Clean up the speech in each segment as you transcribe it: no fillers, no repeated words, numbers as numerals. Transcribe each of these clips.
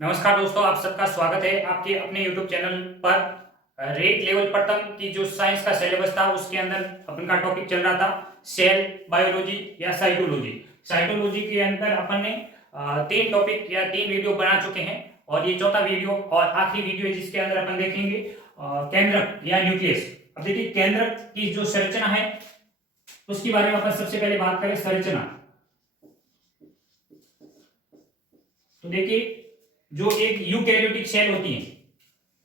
नमस्कार दोस्तों, आप सबका स्वागत है आपके अपने YouTube चैनल पर। रेट लेवल प्रथम की जो साइंस का सिलेबस था उसके अंदर अपन का टॉपिक चल रहा था सेल बायोलॉजी या साइटोलॉजी। साइटोलॉजी के अंदर अपन ने 3 टॉपिक या 3 वीडियो बना चुके हैं और ये चौथा वीडियो और आखिरी वीडियो है जिसके अंदर अपन देखेंगे केंद्रक या न्यूक्लियस। अब देखिए केंद्रक की जो संरचना है उसके बारे में अपन सबसे पहले बात करें। संरचना तो देखिए जो एक यूकैरियोटिक सेल होती है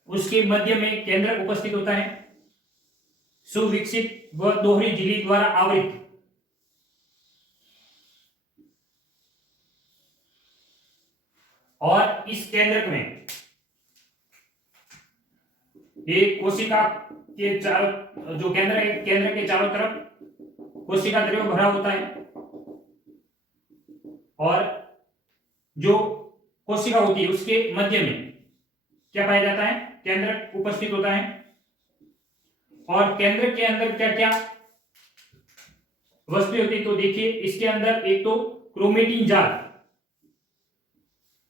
उसके मध्य में केंद्रक उपस्थित होता है, सुविकसित व दोहरी झिल्ली द्वारा आवृत। और इस केंद्रक में एक कोशिका के चारों जो केंद्र है, केंद्र के चारों तरफ कोशिका द्रव्य भरा होता है और जो कोशिका होती है उसके मध्य में क्या पाया जाता है, केंद्रक उपस्थित होता है। और केंद्र के अंदर क्या क्या वस्तु होती है तो देखिए इसके अंदर एक तो क्रोमेटिन जाल,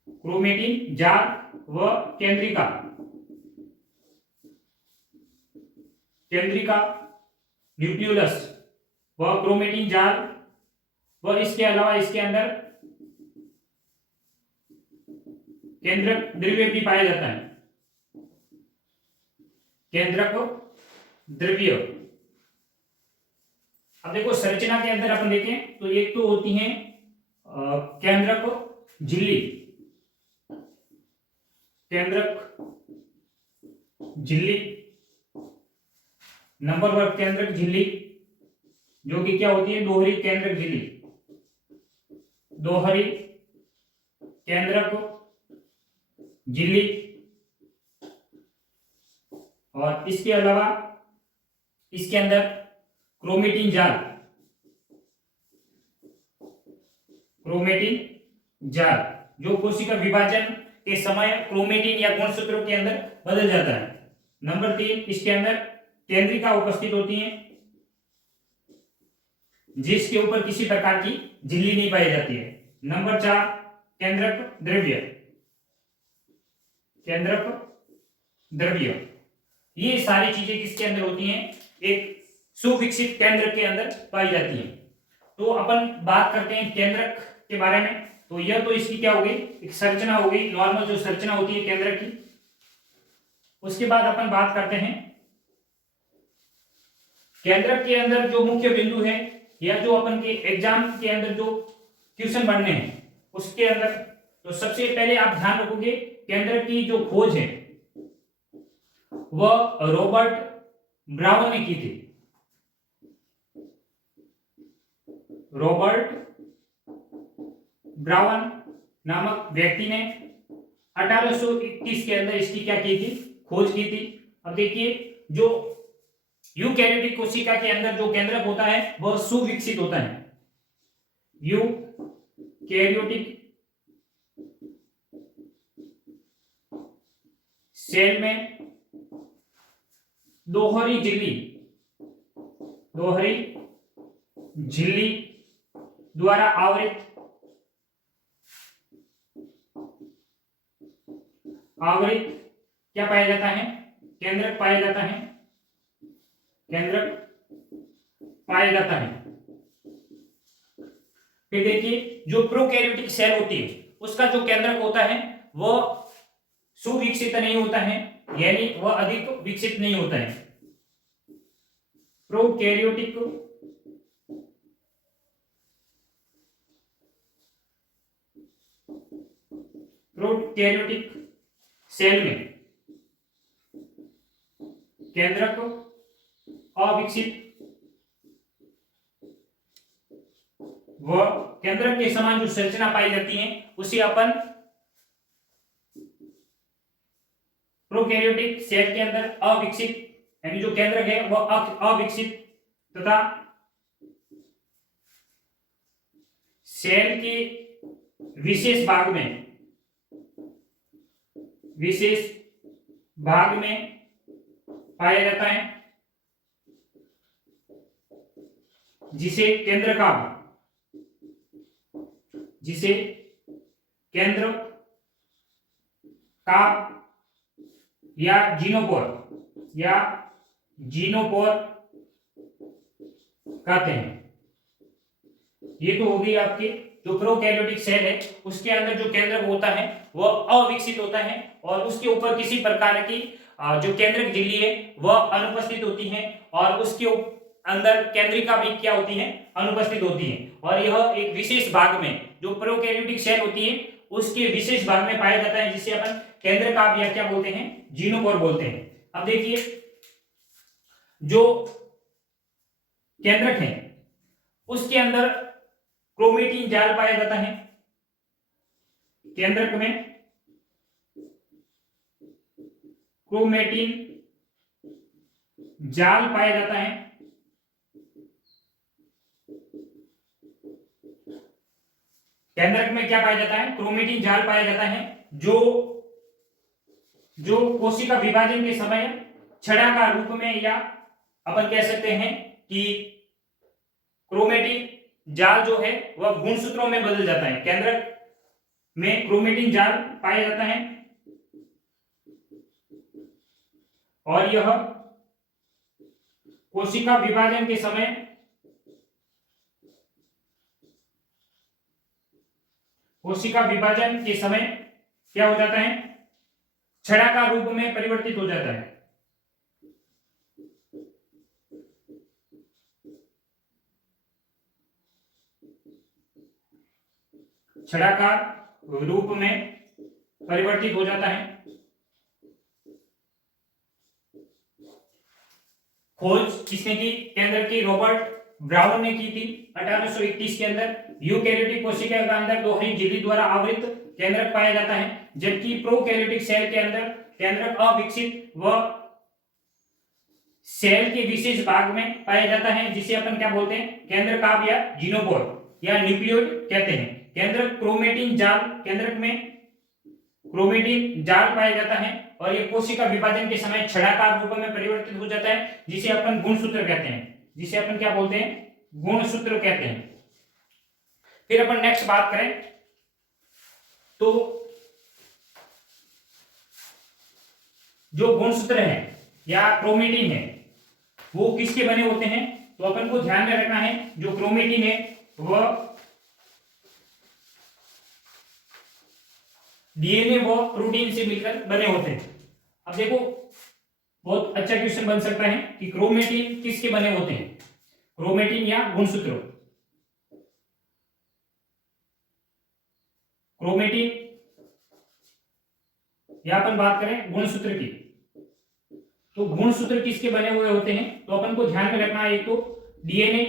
क्रोमेटिन जाल व केंद्रिका, केंद्रिका न्यूक्लियोलस व क्रोमेटिन जाल व इसके अलावा इसके अंदर केंद्रक द्रव्य भी पाया जाता है। केंद्रक द्रव्य। अब देखो संरचना के अंदर अपन देखें तो एक तो होती है केंद्रक झिल्ली, केंद्रक झिल्ली नंबर 1 केंद्रक झिल्ली जो कि क्या होती है, दोहरी केंद्रक झिल्ली, दोहरी केंद्रक झिल्ली। और इसके अलावा इसके अंदर क्रोमेटिन जाल, क्रोमेटिन जाल जो कोशिका विभाजन के समय क्रोमेटिन या गुणसूत्रों के अंदर बदल जाता है। नंबर 3 इसके अंदर केंद्रिका उपस्थित होती है जिसके ऊपर किसी प्रकार की झिल्ली नहीं पाई जाती है। नंबर 4 केंद्रक द्रव्य, केंद्रक द्रव्य। ये सारी चीजें किसके अंदर होती हैं, एक सुविकसित केंद्र के अंदर पाई जाती हैं। तो अपन बात करते हैं केंद्रक के बारे में। तो यह तो इसकी क्या होगी, एक संरचना होगी, नॉर्मल जो संरचना होती है केंद्रक की। उसके बाद अपन बात करते हैं केंद्रक के अंदर जो मुख्य बिंदु है या जो अपन के एग्जाम के अंदर जो क्वेश्चन बनने हैं उसके अंदर तो सबसे पहले आप ध्यान रखोगे केंद्रक की जो खोज है वह रॉबर्ट ब्राउन ने की थी। रॉबर्ट ब्राउन नामक व्यक्ति ने 1821 के अंदर इसकी क्या की थी, खोज की थी। अब देखिए जो यूकैरियोटिक कोशिका के अंदर जो केंद्रक होता है वह सुविकसित होता है। यूकैरियोटिक सेल में दोहरी झिल्ली, दोहरी झिल्ली द्वारा आवृत, आवृत क्या पाया जाता है, केंद्रक पाया जाता है, केंद्रक पाया जाता है। फिर देखिए जो प्रोकैरियोटिक सेल होती है उसका जो केंद्रक होता है वह सुविकसित नहीं होता है, यानी वह अधिक विकसित नहीं होता है। प्रोकैरियोटिक प्रोकैरियोटिक सेल में केंद्रक अविकसित व केंद्रक के समान जो संरचना पाई जाती है उसे अपन प्रोकैरियोटिक सेल के अंदर अविकसित, यानी जो केंद्रक है वह अविकसित तथा सेल के विशेष भाग में, विशेष भाग में पाया जाता है जिसे केंद्रका, जिसे केंद्र का या जीनोपोर कहते हैं। ये तो होगी आपकी जो प्रोकैरियोटिक सेल है उसके अंदर जो केंद्रक होता है वह अविकसित होता है और उसके ऊपर किसी प्रकार की जो केंद्रक झिल्ली है वह अनुपस्थित होती है और उसके अंदर केंद्रिका भी क्या होती है, अनुपस्थित होती है। और यह एक विशेष भाग में जो प्रोकैरियोटिक सेल होती है उसके विशेष भाग में पाया जाता है जिसे अपन केंद्रका या क्या बोलते हैं, जीनोपोर बोलते हैं। अब देखिए जो केंद्रक है उसके अंदर क्रोमेटिन जाल पाया जाता है। केंद्रक में क्रोमेटिन जाल पाया जाता है। केंद्रक में क्या पाया जाता है, क्रोमेटिन जाल पाया जाता है जो कोशिका विभाजन के समय छड़ा का रूप में या अपन कह सकते हैं कि क्रोमेटिन जाल जो है वह गुणसूत्रों में बदल जाता है। केंद्रक में क्रोमेटिन जाल पाया जाता है और यह कोशिका विभाजन के समय क्या हो जाता है, छड़ा का रूप में परिवर्तित हो जाता है। छड़ा का रूप में परिवर्तित हो जाता है। खोज किसने की, केंद्र की रॉबर्ट ब्राउन ने की थी 1831 के अंदर। यूकैरियोटिक कोशिका के अंदर दोहरी झिल्ली द्वारा आवृत केंद्रक पाया जाता है जबकि प्रोकैरियोटिक सेल के अंदर केंद्रक अविकसित व सेल के विशेष भाग में पाया जाता है जिसे अपन क्या बोलते हैं, केंद्रकाभ या जीनोपोर या न्यूक्लियोइड कहते हैं। केंद्रक क्रोमेटिन जाल, केंद्रक में क्रोमेटिन जाल पाया जाता है और ये कोशिका विभाजन के समय छड़ाकार रूप में परिवर्तित हो जाता है जिसे अपन गुणसूत्र कहते हैं, जिसे अपन क्या बोलते हैं, गुणसूत्र कहते हैं। फिर अपन नेक्स्ट बात करें तो जो गुणसूत्र है या क्रोमेटिन है वो किसके बने होते हैं, तो अपन को ध्यान में रखना है जो क्रोमेटिन है वह डीएनए व प्रोटीन से मिलकर बने होते हैं। अब देखो बहुत अच्छा क्वेश्चन बन सकता है कि क्रोमेटिन किसके बने होते हैं, क्रोमेटिन या गुणसूत्र। क्रोमेटिन या अपन बात करें गुणसूत्र की, तो गुणसूत्र किसके बने हुए होते हैं, तो अपन को ध्यान में रखना है एक तो डीएनए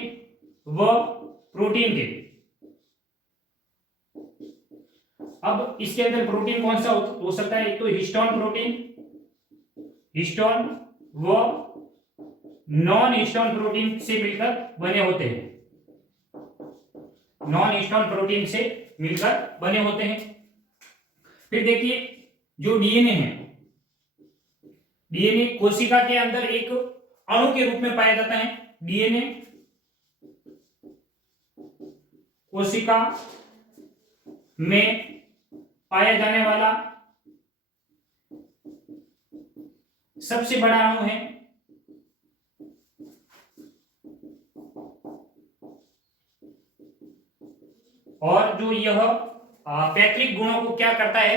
व प्रोटीन के। अब इसके अंदर प्रोटीन कौन सा हो सकता है, एक तो हिस्टोन प्रोटीन, हिस्टोन व नॉन हिस्टोन प्रोटीन से मिलकर बने होते हैं, नॉन हिस्टोन प्रोटीन से मिलकर बने होते हैं। फिर देखिए जो डीएनए है, डीएनए कोशिका के अंदर एक अणु के रूप में पाया जाता है। डीएनए कोशिका में पाया जाने वाला सबसे बड़ा अणु है और जो यह पैतृक गुणों को क्या करता है,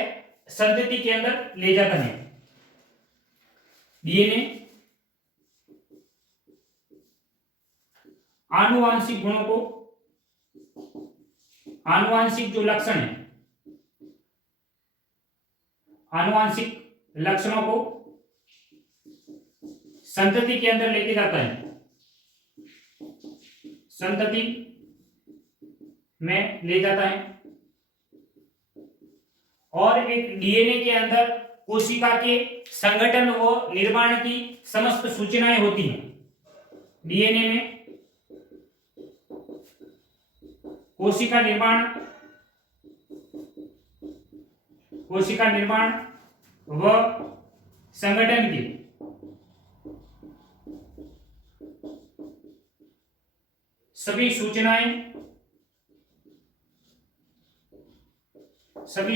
संतति के अंदर ले जाता है। डीएनए आनुवांशिक गुणों को, आनुवांशिक जो लक्षण है, आनुवांशिक लक्षणों को संतति के अंदर लेके जाता है, संतति में ले जाता है। और एक डीएनए के अंदर कोशिका के संगठन व निर्माण की समस्त सूचनाएं होती हैं। डीएनए में कोशिका निर्माण व संगठन की सभी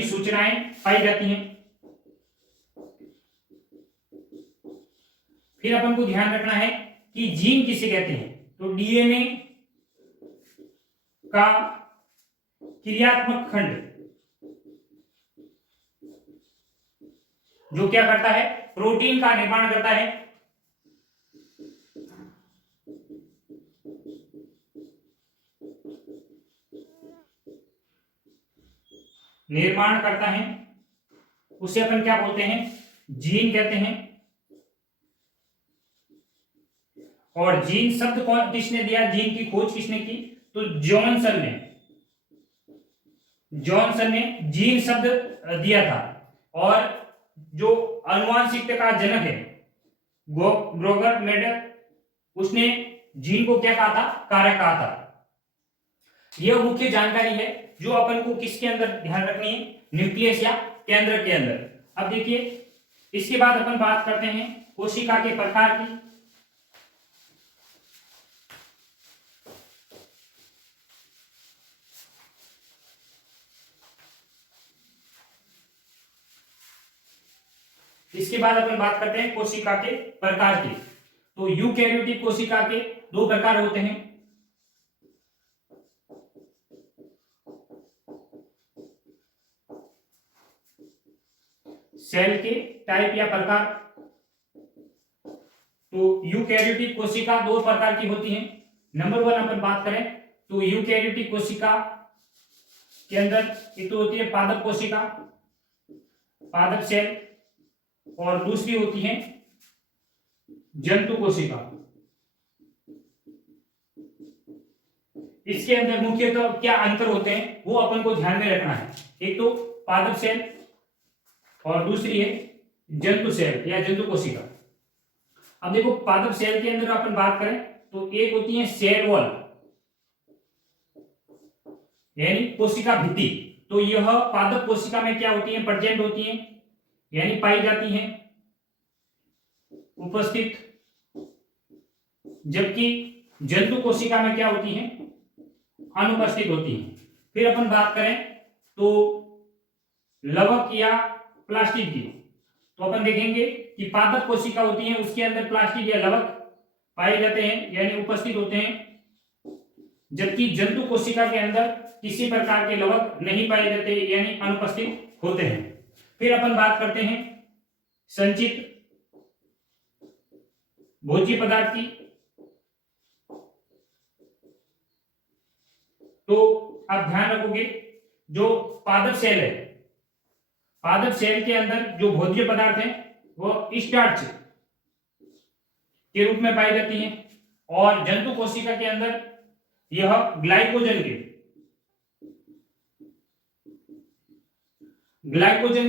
सूचनाएं पाई जाती हैं। फिर अपन को ध्यान रखना है कि जीन किसे कहते हैं, तो डीएनए का क्रियात्मक खंड जो क्या करता है, प्रोटीन का निर्माण करता है। निर्माण करता है, उसे अपन क्या बोलते हैं, जीन कहते हैं। और जीन शब्द कौन किसने दिया, जीन की खोज किसने की, तो जॉनसन ने जीन शब्द दिया था। और जो आनुवांशिकता का जनक है ग्रोगर मेडर, उसने जीन को क्या कहा था, कारक कहा था। यह मुख्य जानकारी है जो अपन को किसके अंदर ध्यान रखनी है, न्यूक्लियस या केंद्र के अंदर। अब देखिए, इसके बाद अपन बात करते हैं कोशिका के प्रकार की। इसके बाद अपन बात करते हैं कोशिका के प्रकार की। तो यूकेरियोटिक कोशिका के दो प्रकार होते हैं, सेल के टाइप या प्रकार। तो यूकेरियोटिक कोशिका दो प्रकार की होती हैं। नंबर 1 अपन बात करें तो यूकेरियोटिक कोशिका के अंदर एक तो होती है पादप कोशिका, पादप सेल, और दूसरी होती है जंतु कोशिका। इसके अंदर मुख्यतः क्या अंतर होते हैं वो अपन को ध्यान में रखना है। एक तो पादप सेल और दूसरी है जंतु सेल या जंतु कोशिका। अब देखो, पादप सेल के अंदर अपन बात करें तो एक होती है सेल वॉल यानी कोशिका भित्ति। तो यह पादप कोशिका में क्या होती है, प्रेजेंट होती है यानी पाई जाती हैं, उपस्थित। जबकि जंतु कोशिका में क्या होती हैं, अनुपस्थित होती हैं। फिर अपन बात करें तो लवक या प्लास्टिड की, तो अपन देखेंगे कि पादप कोशिका होती है उसके अंदर प्लास्टिड या लवक पाए जाते हैं यानी उपस्थित होते हैं। जबकि जंतु कोशिका के अंदर किसी प्रकार के लवक नहीं पाए जाते यानी अनुपस्थित होते हैं। फिर अपन बात करते हैं संचित भोज्य पदार्थ की। तो आप ध्यान रखोगे, जो पादप सेल है, पादप सेल के अंदर जो भोज्य पदार्थ है वो स्टार्च के रूप में पाई जाती हैं। और जंतु कोशिका के अंदर यह ग्लाइकोजन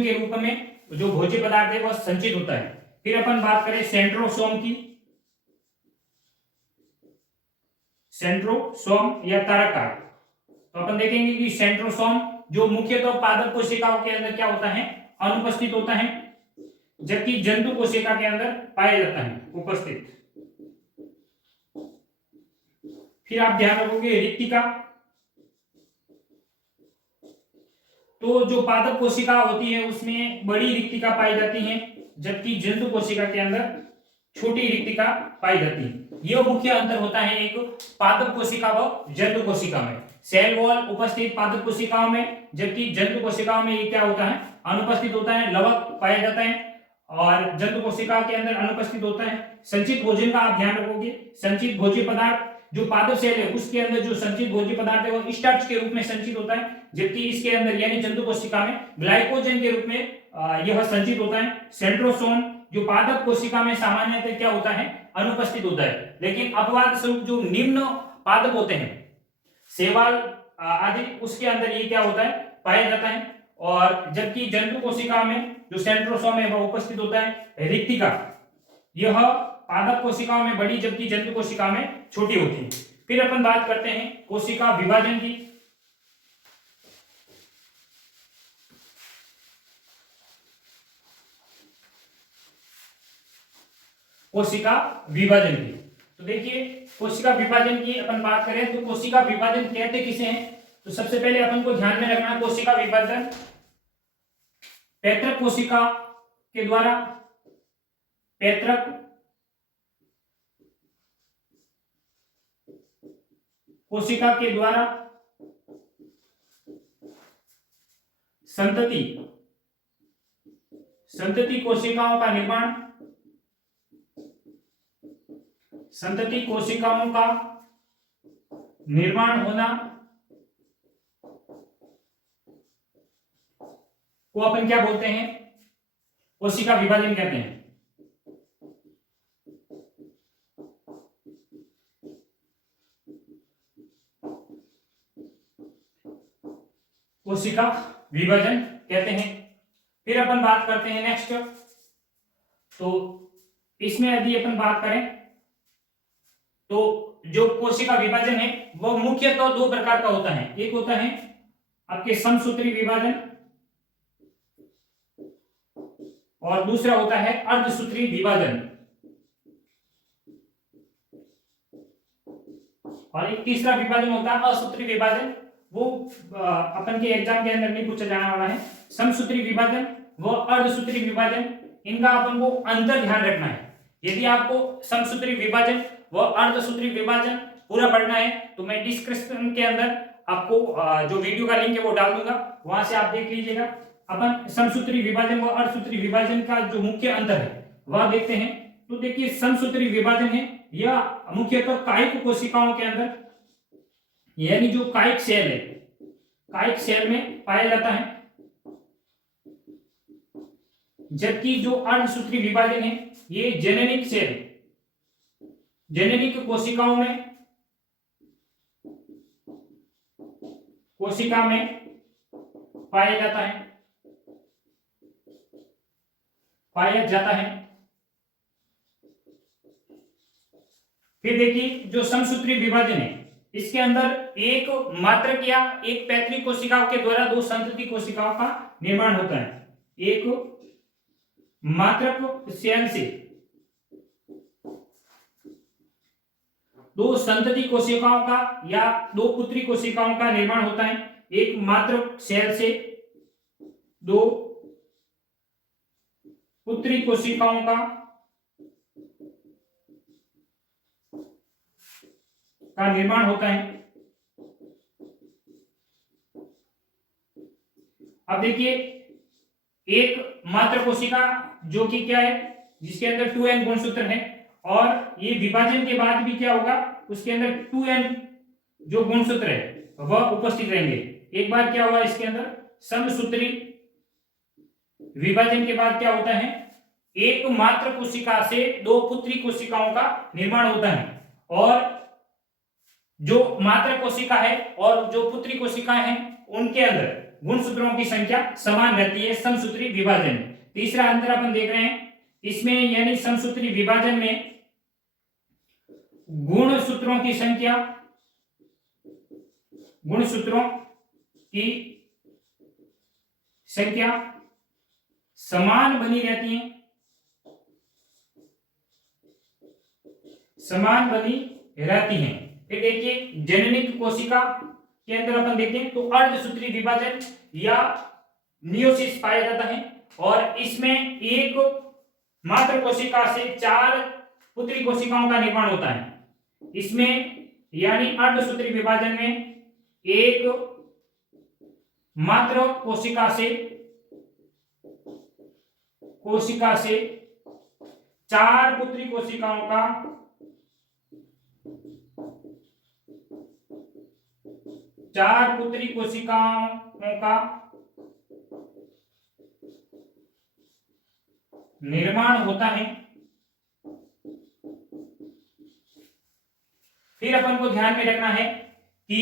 के रूप में जो भोज्य पदार्थ है वह संचित होता है। फिर अपन बात करें सेंट्रोसोम की, सेंट्रोसोम या तारकाकार। तो अपन देखेंगे कि सेंट्रोसोम जो मुख्यतः पादप कोशिकाओं के अंदर क्या होता है, अनुपस्थित होता है, जबकि जंतु कोशिका के अंदर पाया जाता है उपस्थित। फिर आप ध्यान रखोगे रिक्तिका। तो जो पादप कोशिका होती है उसमें बड़ी रिक्तिका पाई जाती है, जबकि जंतु कोशिका के अंदर छोटी रिक्तिका पाई जाती है। यह मुख्य अंतर होता है एक पादप कोशिका व जंतु कोशिका में। सेल वॉल उपस्थित पादप कोशिकाओं में, जबकि जंतु कोशिकाओं में ये क्या होता है, अनुपस्थित होता है, लवक पाया जाता है। और जंतु कोशिका के अंदर अनुपस्थित होता है। संचित भोजन का आप ध्यान रखोगे, संचित भोज्य पदार्थ जो पादप सेल है उसके अंदर जो संचित भोज्य पदार्थ है वो स्टार्च के रूप में संचित होता है, जबकि इसके अंदर यानी जंतु कोशिका में ग्लाइकोजन के रूप में यह संचित होता है। सेंट्रोसोम जो पादप कोशिका में सामान्यतः क्या होता है, अनुपस्थित होता है। लेकिन अपवाद स्वरूप जो निम्न पादप होते हैं, शैवाल आदि, उसके अंदर ये क्या होता है, पाया जाता है। और जबकि जंतु कोशिका में जो सेंट्रोसोम है वह उपस्थित होता है। रिक्तिका यह पादप कोशिकाओं में बड़ी, जबकि जंतु कोशिका में छोटी होती है। फिर अपन बात करते हैं कोशिका विभाजन की। कोशिका विभाजन की, तो देखिए कोशिका विभाजन की अपन बात करें तो कोशिका विभाजन कहते किसे हैं, तो सबसे पहले अपन को ध्यान में रखना कोशिका विभाजन पैतृक कोशिका के द्वारा, पैतृक कोशिका के द्वारा संतति कोशिकाओं का निर्माण, संतति कोशिकाओं का निर्माण होना को अपन क्या बोलते हैं? कोशिका विभाजन कहते हैं। कोशिका विभाजन कहते हैं। फिर अपन बात करते हैं नेक्स्ट। तो इसमें यदि अपन बात करें तो जो कोशिका विभाजन है वह मुख्यतः दो प्रकार का होता है। एक होता है आपके समसूत्री विभाजन और दूसरा होता है अर्धसूत्री विभाजन, और एक तीसरा विभाजन होता है असूत्री विभाजन। वो अपन के एग्जाम के अंदर नहीं पूछा जाने वाला है। समसूत्री विभाजन व अर्धसूत्री विभाजन, इनका अपन को अंतर ध्यान रखना है। यदि आपको समसूत्री विभाजन व अर्धसूत्री विभाजन पूरा पढ़ना है तो मैं डिस्क्रिप्शन के अंदर आपको जो वीडियो का लिंक है वो डाल दूंगा, वहां से आप देख लीजिएगा। अपन समसूत्री विभाजन व अर्धसूत्री विभाजन का जो मुख्य अंतर है वह देखते हैं। तो देखिए, समसूत्री विभाजन है यह मुख्यतः कायिक कोशिकाओं के अंदर, यानी जो कायिक सेल है, कायिक सेल में पाया जाता है। जबकि जो अर्धसूत्री विभाजन है ये जेनेटिक सेल, जेनेटिक कोशिकाओं में, कोशिका में पाया जाता है, पाया जाता है। फिर देखिए, जो समसूत्री विभाजन है इसके अंदर एक मात्रक या एक पैतृक कोशिकाओं के द्वारा दो संतति कोशिकाओं का निर्माण होता है। एक मात्रक सेल से दो संतति कोशिकाओं का या दो पुत्री कोशिकाओं का निर्माण होता है। एक मात्रक सेल से दो पुत्री कोशिकाओं का निर्माण होता है। अब देखिए, एक मात्र कोशिका जो कि क्या है, जिसके अंदर 2n गुणसूत्र है, और ये विभाजन के बाद भी क्या होगा, उसके अंदर 2n जो गुणसूत्र है वह उपस्थित रहेंगे। एक बार क्या होगा, इसके अंदर समसूत्री विभाजन के बाद क्या होता है, एक मात्र कोशिका से दो पुत्री कोशिकाओं का निर्माण होता है, और जो मात्र कोशिका है और जो पुत्री कोशिका है उनके अंदर गुणसूत्रों की संख्या समान रहती है समसूत्री विभाजन। तीसरा अंतर अपन देख रहे हैं इसमें, यानी समसूत्री विभाजन में गुणसूत्रों की संख्या, गुणसूत्रों की संख्या समान बनी रहती है, समान बनी रहती है। फिर देखिए, जेनेटिक कोशिका के अंदर अपन देखें तो अर्धसूत्री विभाजन या मियोसिस पाया जाता है, और इसमें एक मात्र कोशिका से चार पुत्री कोशिकाओं का निर्माण होता है। इसमें यानी अर्धसूत्री विभाजन में एक मात्र कोशिका से चार पुत्री कोशिकाओं का निर्माण होता है। फिर अपन को ध्यान में रखना है कि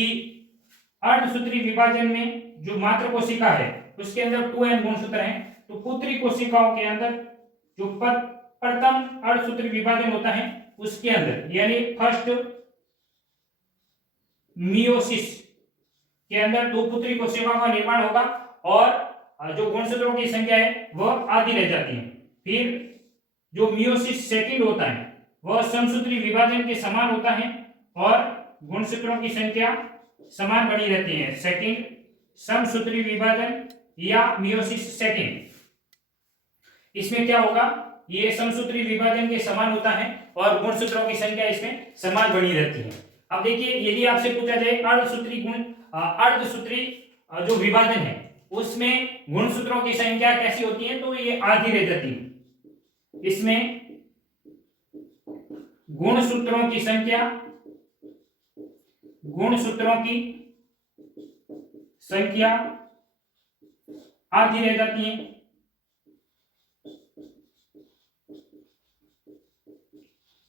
अर्धसूत्री विभाजन में जो मात्र कोशिका है उसके अंदर 2n गुणसूत्र हैं, तो पुत्री कोशिकाओं के अंदर जो प्रथम अर्धसूत्री विभाजन होता है उसके अंदर, यानी फर्स्ट मियोसिस के अंदर दो पुत्री कोशिकाओं का निर्माण होगा, और जो गुणसूत्रों की संख्या है वह आधी रह जाती है। फिर जो मियोसिस सेकंड होता है वह समसूत्री विभाजन के समान होता है, और गुणसूत्रों की संख्या समान बनी रहती है। सेकंड समसूत्री विभाजन या मियोसिस सेकंड, इसमें क्या होगा, ये समसूत्री विभाजन के समान होता है और गुणसूत्रों की संख्या इसमें समान बनी रहती है। अब देखिए यदि आपसे पूछा जाए अर्धसूत्री जो विभाजन है उसमें गुणसूत्रों की संख्या कैसी होती है, तो ये आधी रह जाती है। इसमें गुणसूत्रों की संख्या आधी रह जाती है।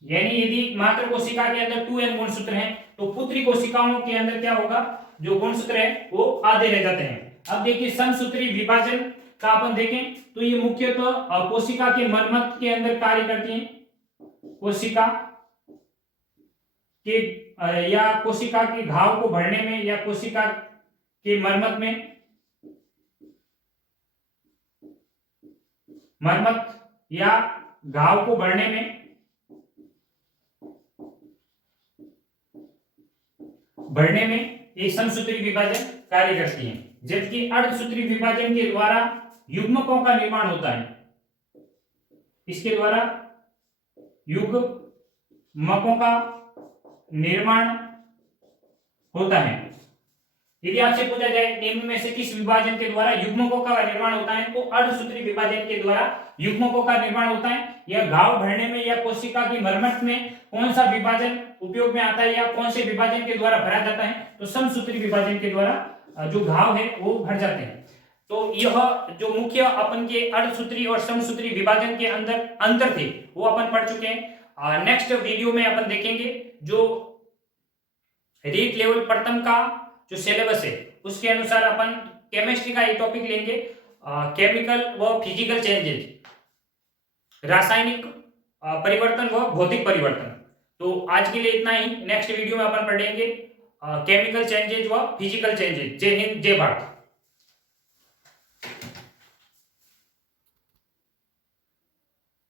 यानी यदि मात्र कोशिका के अंदर 2n गुणसूत्र हैं तो पुत्री कोशिकाओं के अंदर क्या होगा, जो गुणसूत्र है वो आधे रह जाते हैं। अब देखिए समसूत्री विभाजन का अपन देखें तो ये मुख्यतः कोशिका के मरम्मत के अंदर कार्य करती हैं। कोशिका के या कोशिका के घाव को भरने में या कोशिका के मरम्मत या घाव को भरने में एक समसूत्री विभाजन कार्य करती है, जबकि अर्धसूत्री विभाजन के द्वारा युग्मकों का निर्माण होता है। इसके द्वारा युग्मकों का निर्माण होता है। यदि आपसे पूछा जाए निम्न में से किस विभाजन के द्वारा युग्मकों का निर्माण होता है, तो अर्धसूत्री विभाजन के द्वारा युग्मकों का निर्माण होता है। यह घाव भरने में या कोशिका की मरम्मत में कौन सा विभाजन उपयोग में आता है या कौन से विभाजन के द्वारा भरा जाता है, तो समसूत्री विभाजन के द्वारा जो घाव है वो भर जाते हैं। तो यह जो मुख्य अपन के अर्धसूत्री और समसूत्री विभाजन के अंदर अंतर थे वो अपन पढ़ चुके हैं। नेक्स्ट वीडियो में अपन देखेंगे जो रीट लेवल प्रथम का जो सिलेबस है उसके अनुसार अपन केमिस्ट्री का एक टॉपिक लेंगे, केमिकल व फिजिकल चेंजेस, रासायनिक परिवर्तन व भौतिक परिवर्तन। तो आज के लिए इतना ही। नेक्स्ट वीडियो में अपन पढ़ेंगे केमिकल चेंजेस व फिजिकल चेंजेस। जय हिंद, जय भारत।